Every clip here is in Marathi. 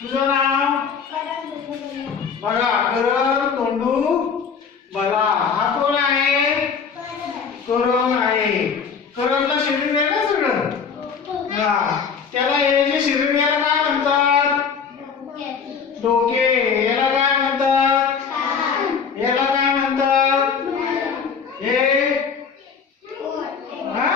तुझं नाव बघा करण तोंडू मला. हा कोण आहे? करण आहे. करणला शरीर आहे ना सगळं. हा त्याला हे जे शरीर याला काय म्हणतात? डोके. याला काय म्हणतात? याला काय म्हणतात? हे हा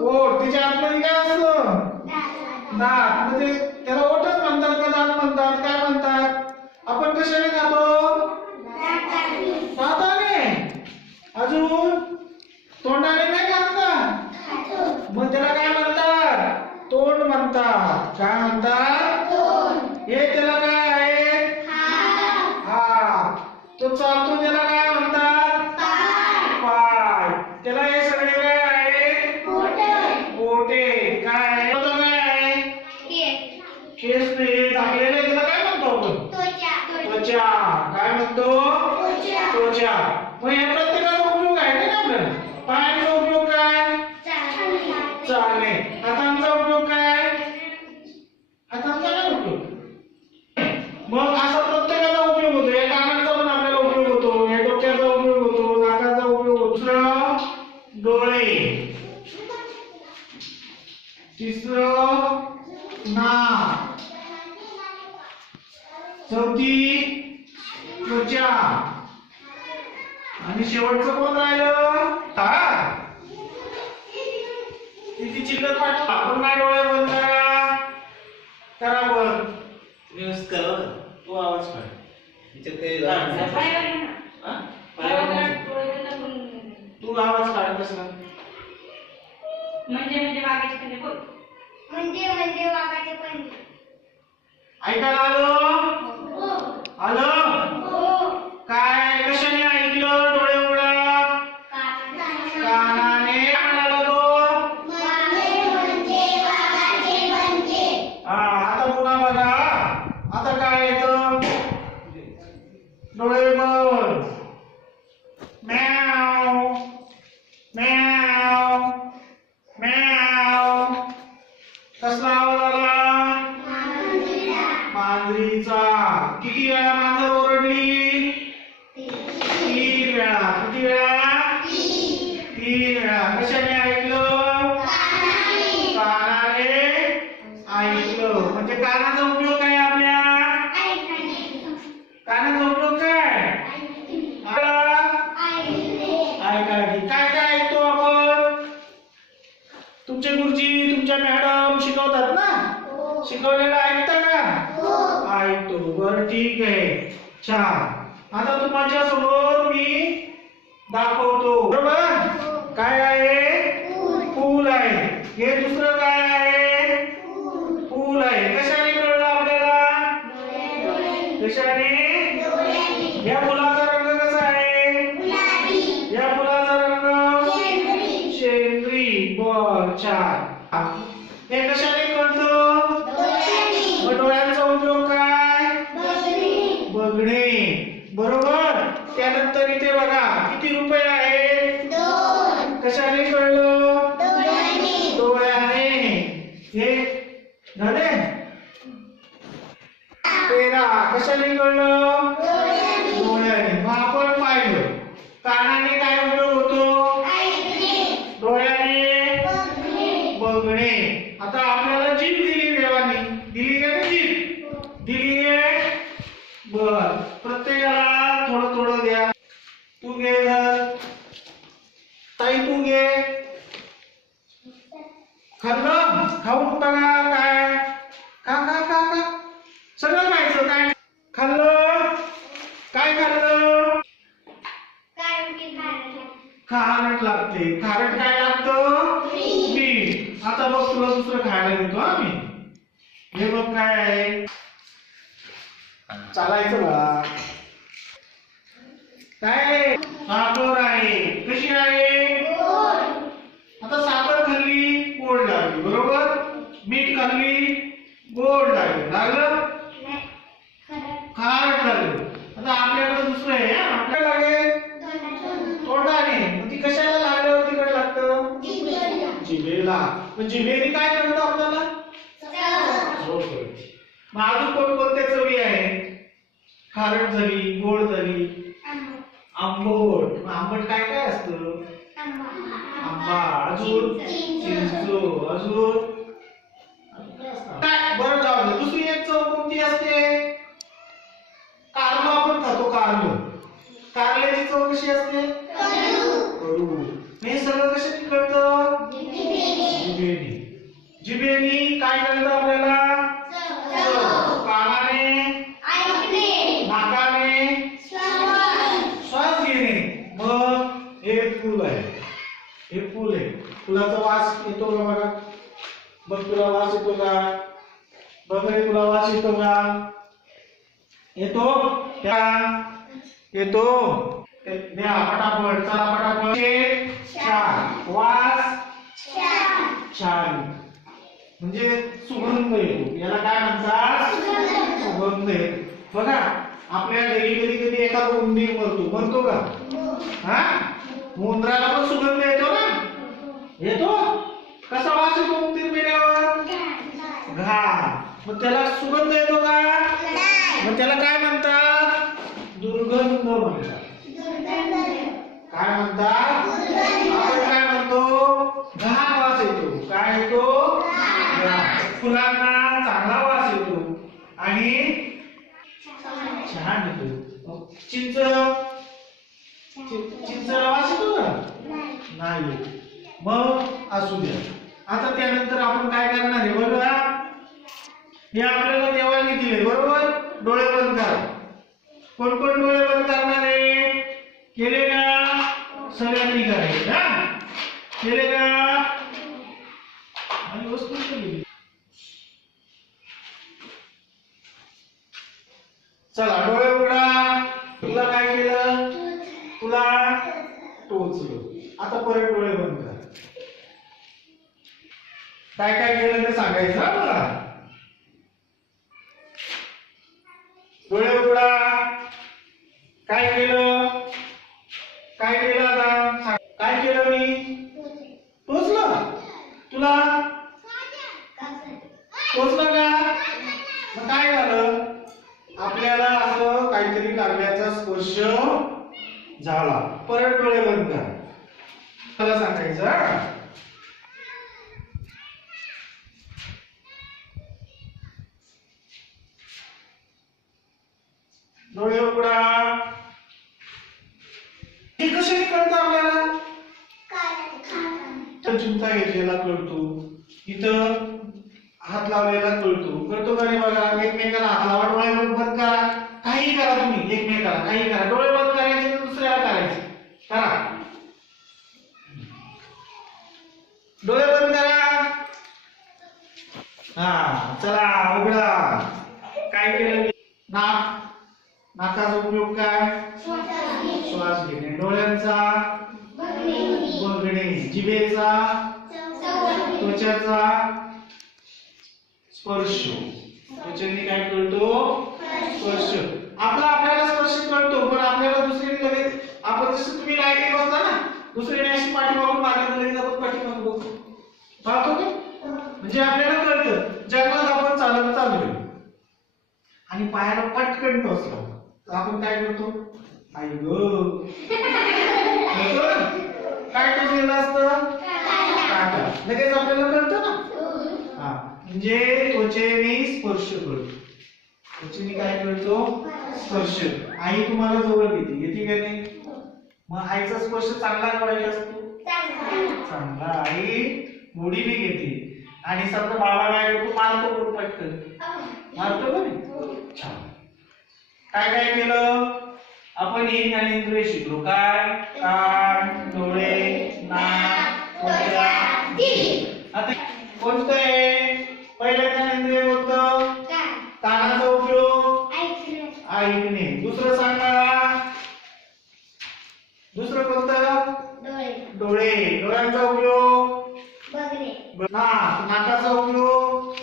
ओठ. तिच्या आतमध्ये काय असतं? दात. म्हणजे त्याला ओठच म्हणतात का दात म्हणतात? काय म्हणतात? आपण कशाने खातो? दाताने. अजून तोंडाने नाही खात का? मग त्याला काय म्हणतात? तोंड म्हणतात. काय म्हणतात? हे त्याला काय आहे? हा. तो चालतो त्याला काय म्हणतात? पाय. त्याला हे सगळे काय आहे? बोटे. काय आहे? काय आहे? केस नाही झाकलेले. त्याला काय म्हणतो आपण? त्वचा. काय म्हणतो? त्वचा. मग या प्रत्येकाचा उपयोग आहे ना आपल्याला. पायाचा उपयोग काय? चालणे. हातांचा उपयोग काय? हातांचा काय उपयोग? मग असा प्रत्येकाचा उपयोग होतो. या कानाचा पण आपल्याला उपयोग होतो. या डोक्याचा उपयोग होतो. नाकाचा उपयोग होतो. दुसरं डोळे. तिसरं नाक. चौथी त्वचा. आणि शेवटचं कोण राहिलं? किती चिल्लर पाठ. आपण काय डोळे बंद करा. करा बंद. न्यूज कर. तू आवाज काढ. तिच्यात ते तू आवाज काढ कसं? म्हणजे वाघाचे पंजे बोल. म्हणजे वाघाचे पंजे. ऐकायला आलं? आलं? काय कशाने ऐकलं? डोळे उघडा. कानाने. म्हणाला तो. हा आता पुन्हा बघा. आता काय येतं? डोळे बंद. म्याव म्याव म्याव. कसला आवाज आला? मांजरीचा. किती वेळा मांजर ओरडली? 3 वेळा. किती वेळा? 3 वेळा. कशाने ऐकलं? कानाने ऐकलं. म्हणजे कानाचा उपयोग काय आपल्या? कानाचा उपयोग काय? ऐकायला. काय काय ऐकतो आपण? तुमचे गुरुजी तुमच्या मॅडम शिकवतात ना? शिकवलेलं ऐकता का? ऐकतो. बरं ठीक आहे. छान. आता तुमच्या समोर मी दाखवतो. बरोबर? काय आहे? फूल आहे. हे दुसरं काय आहे? फूल आहे. कशाने कळलं आपल्याला? कशाने? या फुलाचा रंग कसा आहे? या फुलाचा रंग शेंद्री. बर छान. हे कशाने कळतं? मग डोळ्यांचा उपयोग काय? बघणे. बरोबर. त्यानंतर इथे बघा किती रुपये आहेत? कशाने कळलं? डोळ्याने. हे झाले 13. कशाने कळलं? डोळ्याने. मग आपण पाहिलं. कानाने काय उपयोग होतो? डोळ्याने बघणे. आता आपल्याला जीभ दिली देवाने. दिली का जीभ? दिली आहे. बर प्रत्येकाला थोडं थोडं द्या. तू घे धर. ताई तू घे. खाल्लं? खाऊन बघा काय? खा खा खा खा. सगळं खायचं. काय खाल्लं? काय खाल्लं? खारट लागते. खारट काय लागतं? मीठ. आता बघ तुला दुसरं खायला देतो आम्ही. हे बघ काय आहे? चालायचं बघा. काय? साखर आहे. कशी आहे? आता साखर खाल्ली गोड लागली. बरोबर. मीठ खाल्ली गोड लागलं. लागलं? खारट लागलं. आता आपल्याकडे दुसरं आहे. आपल्याला लागेल तोंडाने. मग ती कशाला लागल्यावर तिकडे लागतं? जिभेला. मग जिभेने काय करतो आपल्याला? मग अजून कोणकोणत्या चवी आहेत? खारट झाली, गोड झाली, आंबट. मग आंबट काय काय असतं? आंबा. अजून चिंच. अजून काय? बरं जाऊ दे. दुसरी एक चव कोणती असते? कारलं आपण खातो. कारल्याची चव कशी असते? कडू. हे सगळं कशाने कळतं? जिभेने काय कळतं आपल्याला? कानाने, नाकाने, श्वास घेणे. मग हे फुल आहे. हे फुल आहे. फुलाचा वास येतो का बघा? बघ तुला वास येतो का? बघ रे तुला वास येतो का? येतो का? येतो. द्या पटापट. चला पटापट. छान. वास छान म्हणजे सुगंध येतो. याला काय म्हणतात? सुगंध येतो. बघा आपल्या घरी कधी एखादा उंदीर मरतो का? हा, उंदराला पण सुगंध येतो ना? येतो. कसा वास येतो उंदीर मेल्यावर? घाण. मग त्याला सुगंध येतो का? मग त्याला काय म्हणतात? दुर्गंध म्हणतात. काय म्हणतात? आपण काय म्हणतो? घाण वास येतो. काय येतो? फुलांना चांगला वास येतो आणि छान येतो. चिंचेला वास येतो का? नाही. मग असू द्या. आता त्यानंतर आपण काय करणार आहे बघा. हे आपल्याला देवाने दिले बरोबर. डोळे बंद करा. कोण कोण डोळे बंद करणार आहे? केले का? सगळ्यांनी करायचे. हा, केले का? आणि वस्तू केली. चला डोळे उघडा. तुला काय केलं? तुला टोचलं. आता परत डोळे बंद करा. काय काय केलं ते सांगायचं हा मला. डोळे उघडा. काय केलं? काय केलं आता? काय केलं मी? टोचलं. तुला टोचलं का? मग काय झालं? आपल्याला असं काहीतरी लागल्याचा स्पर्श झाला. परत डोळे बंद करा. मला सांगायचं. डोळे उघडा. हे कशाने कळतं आपल्याला? चिंता घेतलेला कळतो. इथं हात लावलेला कळतो का नाही बघा. एकमेकाला हात लावा. डोळे बंद करा. काही करा तुम्ही एकमेकाला. काही करा. डोळे बंद करायचे तर दुसऱ्याला करायचे. करा. डोळे बंद करा. हा चला उघडा. काय केलं? नाकाचा उपयोग काय? श्वास घेणे. डोळ्यांचा बघणे. जिभेचा, त्वचेचा स्पर्श. त्वचेने काय कळतो? स्पर्श. आपल्याला स्पर्श कळतो. पण आपल्याला दुसरीने लगेच आपण जसं तुम्ही लाईनीत बसता ना, दुसरीने अशी पाठीमागून मागे लगेच आपण पाठीमागे बघतो. पाहतो का? म्हणजे आपल्याला कळतं जंगलात आपण चाललोय आणि पायाला पटकन टोचला तर आपण काय करतो? आई ग काय टोचलेलं असतं? काटा. लगेच आपल्याला कळतं ना. हा म्हणजे त्वचेने स्पर्श कळतो. त्वचेने काय कळतो? स्पर्श. आई तुम्हाला जवळ घेते का नाही? मग आईचा स्पर्श चांगला का वाईट असतो? चांगला. आई गोडीने घेते. आणि समजा बाबा काय करतो? मारतो पण पटकन. मारतो का नाही? छान. काय काय केलं आपण? एक आणि इंद्रिय शिकलो. काय? कान, डोळे, नाक, त्वचा. आता कोणतं आहे? पहिलं ज्ञानेंद्रिय कोणतं? कानाचा उपयोग ऐकणे. दुसरं सांगा. दुसरं कोणतं? डोळे. डोळ्यांचा उपयोग नाकाचा उपयोग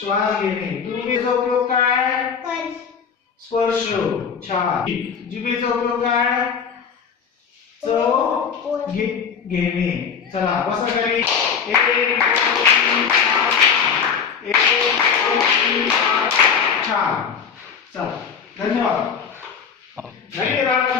श्वास घेणे. जिभेचा उपयोग काय? स्पर्श. छान. जिभेचा उपयोग काय? चव घेणे. चला बसा खाली. 1 2 3 4 चला धन्यवाद. नक्की राहा.